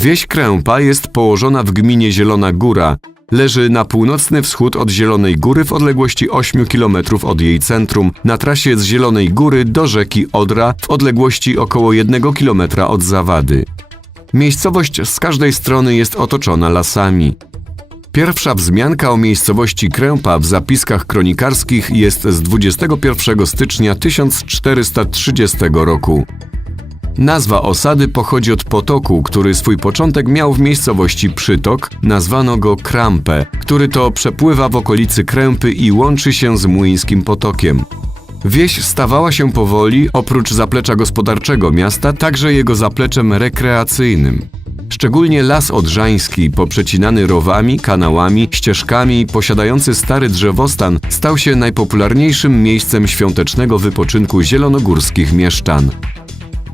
Wieś Krępa jest położona w gminie Zielona Góra. Leży na północny wschód od Zielonej Góry w odległości 8 km od jej centrum, na trasie z Zielonej Góry do rzeki Odra w odległości około 1 km od Zawady. Miejscowość z każdej strony jest otoczona lasami. Pierwsza wzmianka o miejscowości Krępa w zapiskach kronikarskich jest z 21 stycznia 1430 roku. Nazwa osady pochodzi od potoku, który swój początek miał w miejscowości Przytok, nazwano go Krampę, który to przepływa w okolicy Krępy i łączy się z Młyńskim Potokiem. Wieś stawała się powoli, oprócz zaplecza gospodarczego miasta, także jego zapleczem rekreacyjnym. Szczególnie las odrzański, poprzecinany rowami, kanałami, ścieżkami, posiadający stary drzewostan, stał się najpopularniejszym miejscem świątecznego wypoczynku zielonogórskich mieszczan.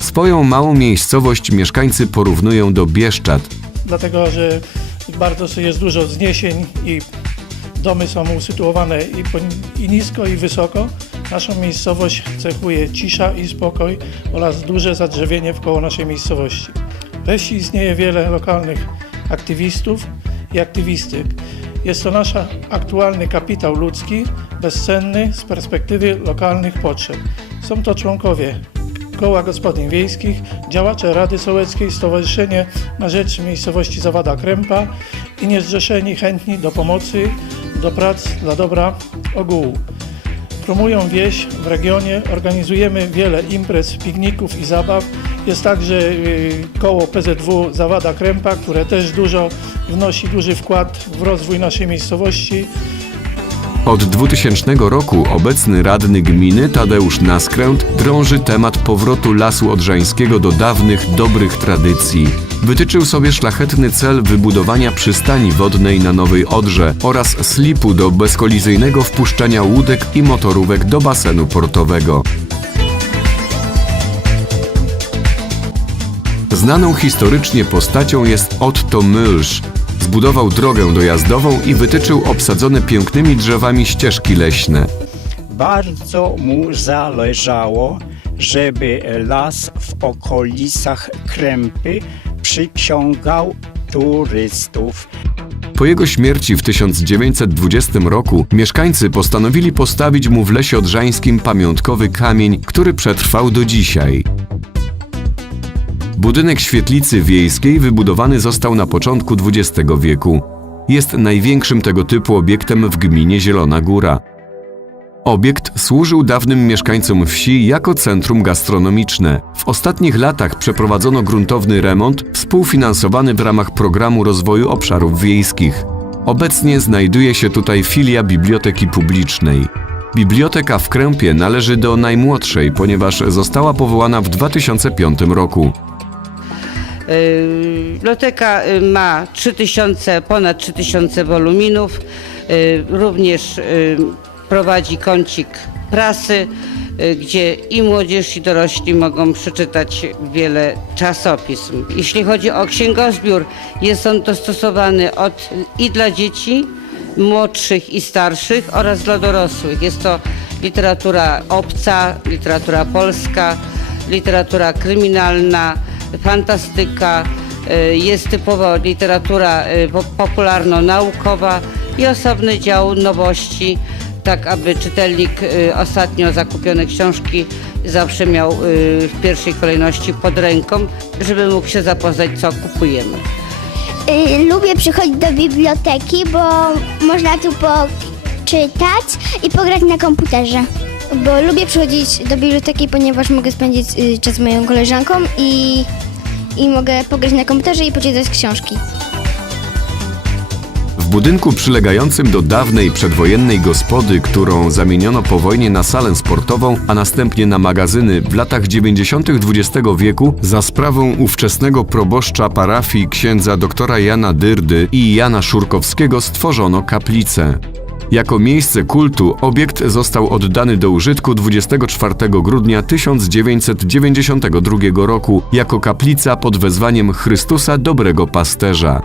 Swoją małą miejscowość mieszkańcy porównują do Bieszczad. dlatego że bardzo jest dużo wzniesień i domy są usytuowane i, i nisko i wysoko. Naszą miejscowość cechuje cisza i spokój oraz duże zadrzewienie wkoło naszej miejscowości. We wsi istnieje wiele lokalnych aktywistów i aktywistek. Jest to nasz aktualny kapitał ludzki, bezcenny z perspektywy lokalnych potrzeb. Są to członkowie Koła Gospodyń Wiejskich, działacze Rady Sołeckiej, Stowarzyszenie na Rzecz Miejscowości Zawada Krępa i niezrzeszeni chętni do pomocy, do prac dla dobra ogółu. Promują wieś w regionie, organizujemy wiele imprez, pikników i zabaw. Jest także y, koło PZW Zawada Krępa, które też dużo wnosi duży wkład w rozwój naszej miejscowości. Od 2000 roku obecny radny gminy Tadeusz Naskręt drąży temat powrotu lasu odrzańskiego do dawnych, dobrych tradycji. Wytyczył sobie szlachetny cel wybudowania przystani wodnej na Nowej Odrze oraz slipu do bezkolizyjnego wpuszczania łódek i motorówek do basenu portowego. Znaną historycznie postacią jest Otto Mylsz. Zbudował drogę dojazdową i wytyczył obsadzone pięknymi drzewami ścieżki leśne. Bardzo mu zależało, żeby las w okolicach Krępy przyciągał turystów. Po jego śmierci w 1920 roku mieszkańcy postanowili postawić mu w lesie odrzańskim pamiątkowy kamień, który przetrwał do dzisiaj. Budynek świetlicy wiejskiej wybudowany został na początku XX wieku. Jest największym tego typu obiektem w gminie Zielona Góra. Obiekt służył dawnym mieszkańcom wsi jako centrum gastronomiczne. W ostatnich latach przeprowadzono gruntowny remont współfinansowany w ramach programu rozwoju obszarów wiejskich. Obecnie znajduje się tutaj filia biblioteki publicznej. Biblioteka w Krępie należy do najmłodszej, ponieważ została powołana w 2005 roku. Y, Biblioteka y, ma 3000, ponad 3000 woluminów. Y, Również y, prowadzi kącik prasy, y, gdzie i młodzież, i dorośli mogą przeczytać wiele czasopism. Jeśli chodzi o księgozbiór, jest on dostosowany od, i dla dzieci, młodszych i starszych oraz dla dorosłych. Jest to literatura obca, literatura polska, literatura kryminalna, fantastyka, y, jest typowo literatura y, po- popularno-naukowa i osobny dział nowości, tak aby czytelnik y, ostatnio zakupione książki zawsze miał w pierwszej kolejności pod ręką, żeby mógł się zapoznać, co kupujemy. Lubię przychodzić do biblioteki, bo można tu poczytać i pograć na komputerze. Bo lubię przychodzić do biblioteki, ponieważ mogę spędzić y, czas z moją koleżanką i, i mogę pograć na komputerze i poczytać książki. W budynku przylegającym do dawnej przedwojennej gospody, którą zamieniono po wojnie na salę sportową, a następnie na magazyny w latach 90. XX wieku za sprawą ówczesnego proboszcza parafii księdza doktora Jana Dyrdy i Jana Szurkowskiego stworzono kaplicę. Jako miejsce kultu obiekt został oddany do użytku 24 grudnia 1992 roku jako kaplica pod wezwaniem Chrystusa Dobrego Pasterza.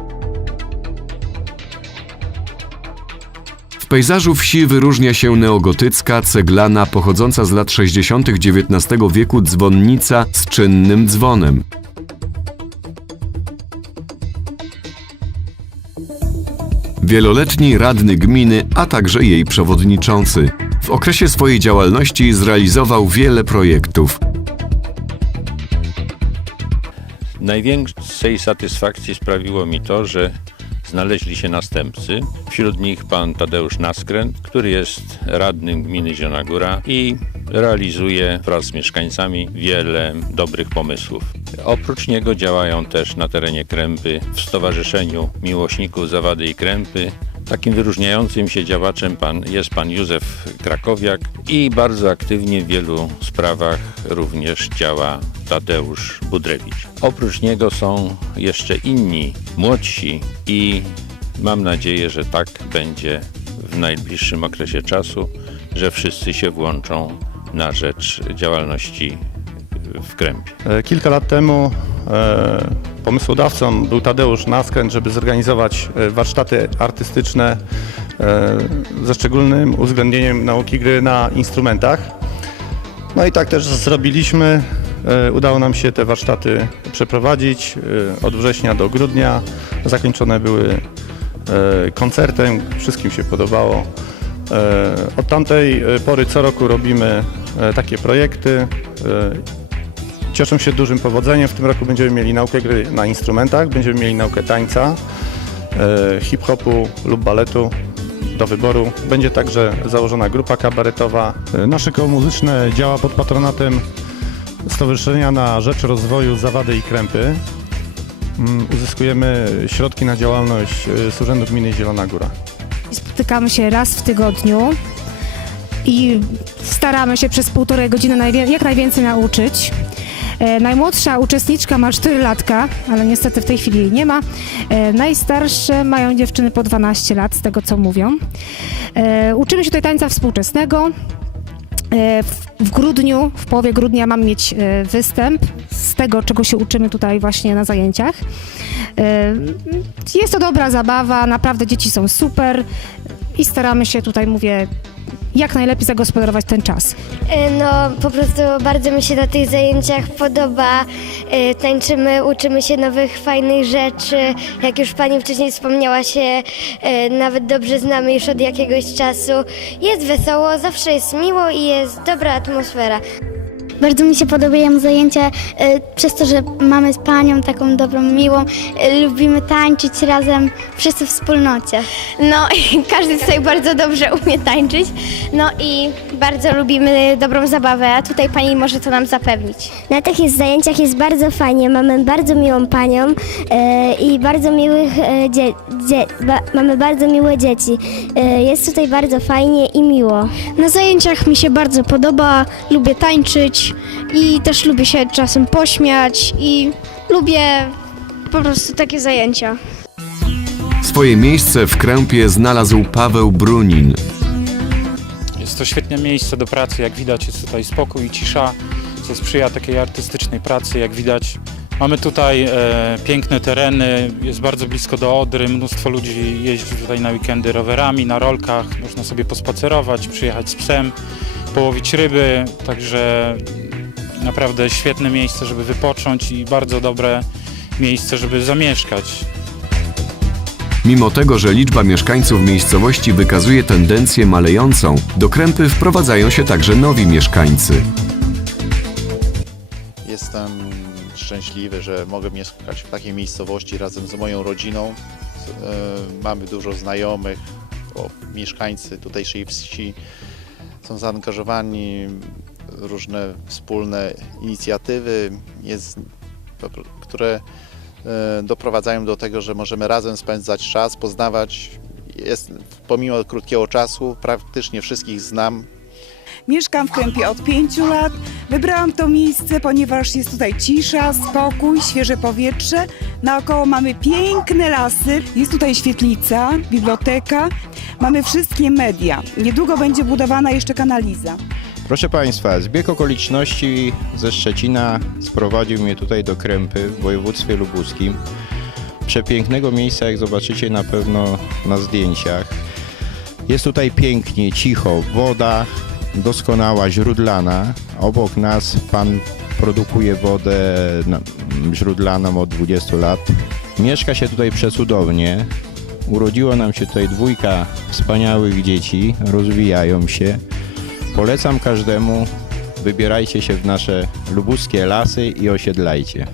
W pejzażu wsi wyróżnia się neogotycka, ceglana, pochodząca z lat 60. XIX wieku dzwonnica z czynnym dzwonem. Wieloletni radny gminy, a także jej przewodniczący. W okresie swojej działalności zrealizował wiele projektów. Największej satysfakcji sprawiło mi to, że znaleźli się następcy. Wśród nich pan Tadeusz Naskren, który jest radnym gminy Zielona Góra i realizuje wraz z mieszkańcami wiele dobrych pomysłów. Oprócz niego działają też na terenie Krępy w Stowarzyszeniu Miłośników Zawady i Krępy. Takim wyróżniającym się działaczem pan, jest pan Józef Krakowiak i bardzo aktywnie w wielu sprawach również działa Tadeusz Budrewicz. Oprócz niego są jeszcze inni młodsi i mam nadzieję, że tak będzie w najbliższym okresie czasu, że wszyscy się włączą na rzecz działalności w Krępie. E, Kilka lat temu e, pomysłodawcą był Tadeusz Naskręt, żeby zorganizować e, warsztaty artystyczne ze szczególnym uwzględnieniem nauki gry na instrumentach. No i tak też zrobiliśmy. E, Udało nam się te warsztaty przeprowadzić e, od września do grudnia. Zakończone były e, koncertem, wszystkim się podobało. Od tamtej pory co roku robimy takie projekty. Cieszą się dużym powodzeniem. W tym roku będziemy mieli naukę gry na instrumentach, będziemy mieli naukę tańca, hip-hopu lub baletu do wyboru. Będzie także założona grupa kabaretowa. Nasze koło muzyczne działa pod patronatem Stowarzyszenia na Rzecz Rozwoju Zawady i Krępy. Mm, Uzyskujemy środki na działalność e, z Urzędu Gminy Zielona Góra. Spotykamy się raz w tygodniu i staramy się przez półtorej godziny jak najwięcej nauczyć. E, najmłodsza uczestniczka ma 4 latka, ale niestety w tej chwili jej nie ma. E, najstarsze mają dziewczyny po 12 lat, z tego co mówią. E, uczymy się tutaj tańca współczesnego. W, w grudniu, w połowie grudnia mam mieć e, występ z tego, czego się uczymy tutaj właśnie na zajęciach. E, Jest to dobra zabawa, naprawdę dzieci są super i staramy się tutaj, mówię, jak najlepiej zagospodarować ten czas. E, No, po prostu bardzo mi się na tych zajęciach podoba. E, Tańczymy, uczymy się nowych, fajnych rzeczy. Jak już Pani wcześniej wspomniała, się e, nawet dobrze znamy już od jakiegoś czasu. Jest wesoło, zawsze jest miło i jest dobra atmosfera. Bardzo mi się podobają zajęcia e, przez to, że mamy z panią taką dobrą, miłą. e, Lubimy tańczyć razem, wszyscy w wspólnocie. No i każdy tutaj bardzo dobrze umie tańczyć. No i bardzo lubimy dobrą zabawę, a tutaj pani może to nam zapewnić. Na takich zajęciach jest bardzo fajnie. Mamy bardzo miłą panią e, i bardzo miłych dzie, dzie, ba, mamy bardzo miłe dzieci. Jest tutaj bardzo fajnie i miło. Na zajęciach mi się bardzo podoba, lubię tańczyć i też lubię się czasem pośmiać i lubię po prostu takie zajęcia. Swoje miejsce w Krępie znalazł Paweł Brunin. Jest to świetne miejsce do pracy, jak widać jest tutaj spokój i cisza, co sprzyja takiej artystycznej pracy, jak widać. Mamy tutaj e, piękne tereny, jest bardzo blisko do Odry, mnóstwo ludzi jeździ tutaj na weekendy rowerami, na rolkach, można sobie pospacerować, przyjechać z psem, połowić ryby, także naprawdę świetne miejsce, żeby wypocząć i bardzo dobre miejsce, żeby zamieszkać. Mimo tego, że liczba mieszkańców miejscowości wykazuje tendencję malejącą, do Krępy wprowadzają się także nowi mieszkańcy. Jestem szczęśliwy, że mogę mieszkać w takiej miejscowości razem z moją rodziną. E, Mamy dużo znajomych, o, mieszkańcy tutejszej wsi są zaangażowani różne wspólne inicjatywy, jest, które e, doprowadzają do tego, że możemy razem spędzać czas, poznawać. Jest, pomimo krótkiego czasu praktycznie wszystkich znam, Mieszkam w Krępie od pięciu lat. Wybrałam to miejsce, ponieważ jest tutaj cisza, spokój, świeże powietrze. Naokoło mamy piękne lasy, jest tutaj świetlica, biblioteka. Mamy wszystkie media. Niedługo będzie budowana jeszcze kanaliza. Proszę Państwa, zbieg okoliczności ze Szczecina sprowadził mnie tutaj do Krępy w województwie lubuskim. Przepięknego miejsca, jak zobaczycie na pewno na zdjęciach. Jest tutaj pięknie, cicho, woda doskonała, źródlana. Obok nas pan produkuje wodę na- źródlaną od 20 lat. Mieszka się tutaj przecudownie. Urodziło nam się tutaj dwójka wspaniałych dzieci, rozwijają się. Polecam każdemu, wybierajcie się w nasze lubuskie lasy i osiedlajcie.